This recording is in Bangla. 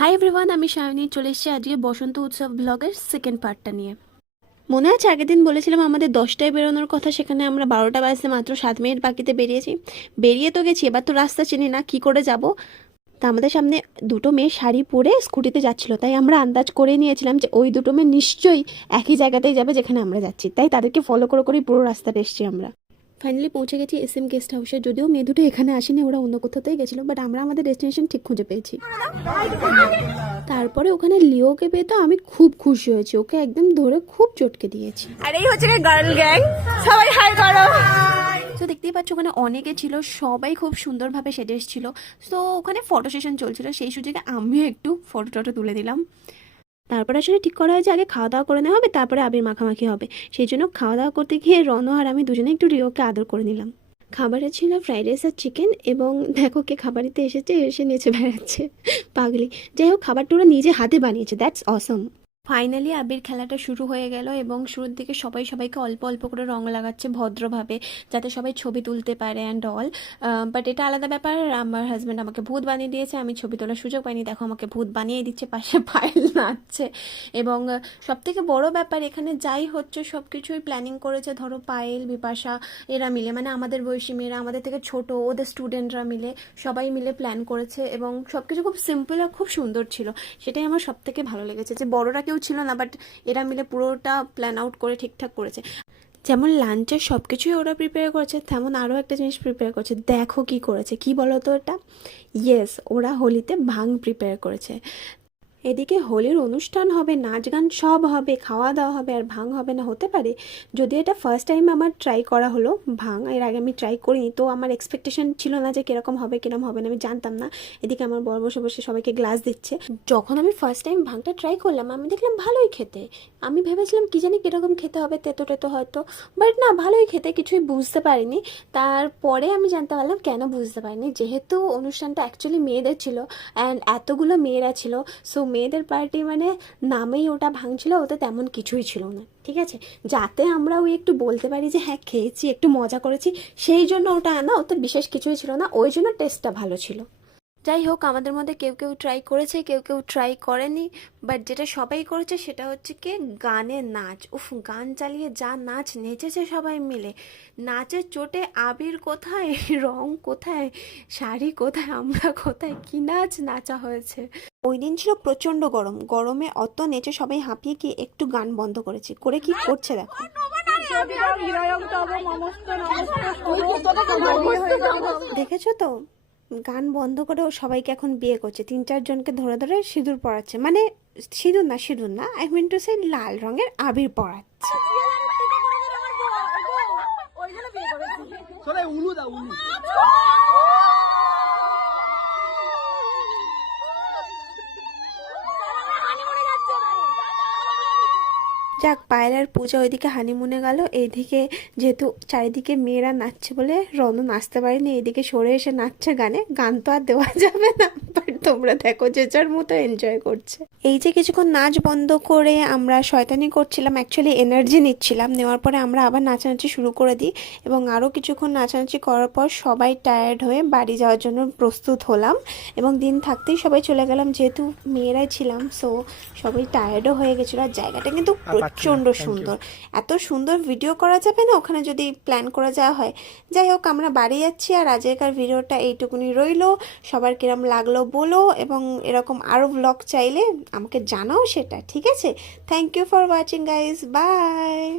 হাই এভরিওয়ান আমি সায়নী চলে এসেছি আজকে বসন্ত উৎসব ব্লগের সেকেন্ড পার্টটা নিয়ে। মনে আছে, আগের দিন বলেছিলাম আমাদের দশটায় বেরোনোর কথা, সেখানে আমরা বারোটা বাজতে মাত্র সাত মিনিট বাকিতে বেরিয়েছি। বেরিয়ে তো গেছি, এবার তো রাস্তা চিনি না, কি করে যাব? তা আমাদের সামনে দুটো মেয়ে শাড়ি পরে স্কুটিতে যাচ্ছিল, তাই আমরা আন্দাজ করে নিয়েছিলাম যে ওই দুটো মেয়ে নিশ্চয়ই একই জায়গাতেই যাবে যেখানে আমরা যাচ্ছি। তাই তাদেরকে ফলো করে করেই পুরো রাস্তাটা এসেছি আমরা। ফাইনালি পৌঁছে গেছি এস এম গেস্ট হাউসে যদিও মেয়ে দুটো এখানে আসেনি ওরা অন্য কোথাতেই গেছিল বাট আমরা আমাদের ডেস্টিনেশন ঠিক খুঁজে পেয়েছি। তারপরে ওখানে লিওকে পেয়ে তো আমি খুব খুশি হয়েছি ওকে একদম ধরে খুব চটকে দিয়েছি। আর এই হচ্ছে গার্ল গ্যাং সবাই হাই করো। তো দেখতেই পাচ্ছ ওখানে অনেকে ছিল সবাই খুব সুন্দরভাবে সেজে এসেছিল তো ওখানে ফটো সেশন চলছিল সেই সুযোগে আমিও একটু ফটো টটো তুলে দিলাম। তারপরে আসলে ঠিক করা হয়েছে আগে খাওয়া দাওয়া করে নেওয়া হবে, তারপরে আবির মাখামাখি হবে। সেই জন্য খাওয়া দাওয়া করতে গিয়ে রণ আর আমি দুজনে একটু রিওকে আদর করে নিলাম। খাবারে ছিল ফ্রাইড রাইস আর চিকেন এবং দেখো কে খাবারিতে এসেছে, এসে নেচে বেড়াচ্ছে। পাগলি। যাই হোক, খাবারটা ওরা নিজে হাতে বানিয়েছে দ্যাটস অসম ফাইনালি আবির খেলাটা শুরু হয়ে গেল এবং শুরুর দিকে সবাই সবাইকে অল্প অল্প করে রং লাগাচ্ছে ভদ্রভাবে, যাতে সবাই ছবি তুলতে পারে অ্যান্ড অল বাট এটা আলাদা ব্যাপার, আমার হাজব্যান্ড আমাকে ভূত বানিয়ে দিয়েছে, আমি ছবি তোলার সুযোগ পাইনি, দেখো আমাকে ভূত বানিয়ে দিচ্ছে, পাশে পায়েল নাচছে এবং সব থেকে বড় ব্যাপার এখানে যাই হচ্ছে সব কিছুই প্ল্যানিং করেছে, ধরো পায়েল, বিপাশা, এরা মিলে মানে আমাদের বয়সী মেয়েরা, আমাদের থেকে ছোট, ওদের স্টুডেন্টরা মিলে, সবাই মিলে প্ল্যান করেছে এবং সব কিছু খুব সিম্পল আর খুব সুন্দর ছিল। সেটাই আমার সব থেকে ভালো লেগেছে, যে বড়রা কেউ ছিল না বাট এরা মিলে পুরোটা প্ল্যান আউট করে ঠিকঠাক করেছে। যেমন লাঞ্চের সব কিছুই ওরা প্রিপেয়ার করেছে, তেমন আরও একটা জিনিস প্রিপেয়ার করছে। দেখো কি করেছে, কি বলো তো এটা? ইয়েস ওরা হোলিতে ভাং প্রিপেয়ার করেছে। এদিকে হোলির অনুষ্ঠান হবে নাচ গান সব হবে খাওয়া দাওয়া হবে আর ভাং হবে না। হতে পারে যদি এটা ফার্স্ট টাইম আমার ট্রাই করা হলো ভাং এর আগে আমি ট্রাই করিনি। তো আমার এক্সপেকটেশন ছিল না যে কীরকম হবে, কীরকম হবে না, আমি জানতাম না। এদিকে আমার বড় বসে বসে সবাইকে গ্লাস দিচ্ছে। যখন আমি ফার্স্ট টাইম ভাংটা ট্রাই করলাম, আমি দেখলাম ভালোই খেতে। আমি ভেবেছিলাম কি জানি কীরকম খেতে হবে, তেতো টেতো হয়তো। বাট না, ভালোই খেতে, কিছুই বুঝতে পারিনি। তারপরে আমি জানতে পারলাম, কেন বুঝতে পারিনি? যেহেতু অনুষ্ঠানটা অ্যাকচুয়ালি মেয়েদের ছিল অ্যান্ড এতগুলো মেয়েরা ছিল সো মেয়েদের পার্টি মানে নামেই ওটা ভাঙছিল, ওতে তেমন কিছুই ছিল না, ঠিক আছে? যাতে আমরা ওই একটু বলতে পারি যে হ্যাঁ খেয়েছি, একটু মজা করেছি, সেই জন্য ওটা আনা ওতে বিশেষ কিছুই ছিল না, ওই জন্য টেস্টটা ভালো ছিল। যাই হোক, আমাদের মধ্যে কেউ কেউ ট্রাই করেছে, কেউ কেউ ট্রাই করেনি বাট যেটা সবাই করেছে সেটা হচ্ছে কি, গানে নাচ। উফ, গান চালিয়ে যা নাচ, নেচেছে সবাই মিলে। নাচের চোটে আবির কোথায়, রং কোথায়, শাড়ি কোথায়, আমরা কোথায়, কি নাচ নাচা হয়েছে? ওই দিন ছিল প্রচণ্ড গরম। গরমে অত নেচে সবাই হাঁপিয়ে কি একটু গান বন্ধ করেছে। করে কি করছে দেখো। দেখেছ তো? গান বন্ধ করে ও সবাইকে এখন বিয়ে করছে। তিন চারজনকে ধরে ধরে সিঁদুর পরাচ্ছে। মানে সিঁদুর না সিঁদুর না আই মিন টু সে লাল রঙের আবির পরাচ্ছে। সবাই উলু উলু। যাক পায়রার পূজা ওইদিকে হানিমুনে গেল। এইদিকে যেহেতু চারিদিকে মেয়েরা নাচছে বলে রণ নাচতে পারেনি এইদিকে সরে এসে নাচছে গানে। গান তো আর দেওয়া যাবে না। তোমরা দেখো যে যার মতো এনজয় করছে। এই যে কিছুক্ষণ নাচ বন্ধ করে আমরা শয়তানি করছিলাম অ্যাকচুয়ালি এনার্জি নিচ্ছিলাম নেওয়ার পরে আমরা আবার নাচানাচি শুরু করে দিই এবং আরও কিছুক্ষণ নাচানাচি করার পর সবাই টায়ার্ড হয়ে বাড়ি যাওয়ার জন্য প্রস্তুত হলাম এবং দিন থাকতেই সবাই চলে গেলাম যেহেতু মেয়েরাই ছিলাম সো সবাই টায়ার্ডও হয়ে গেছিল। আর জায়গাটা কিন্তু প্রচণ্ড সুন্দর। এত সুন্দর ভিডিও করা যাবে না ওখানে যদি প্ল্যান করা যাওয়া হয়। যাই হোক আমরা বাড়ি যাচ্ছি আর আজকের ভিডিওটা এইটুকুনি রইল। সবার কিরম লাগল বলো এবং এরকম আরও ব্লগ চাইলে আমাকে জানাও সেটা, ঠিক আছে? Thank you for watching guys bye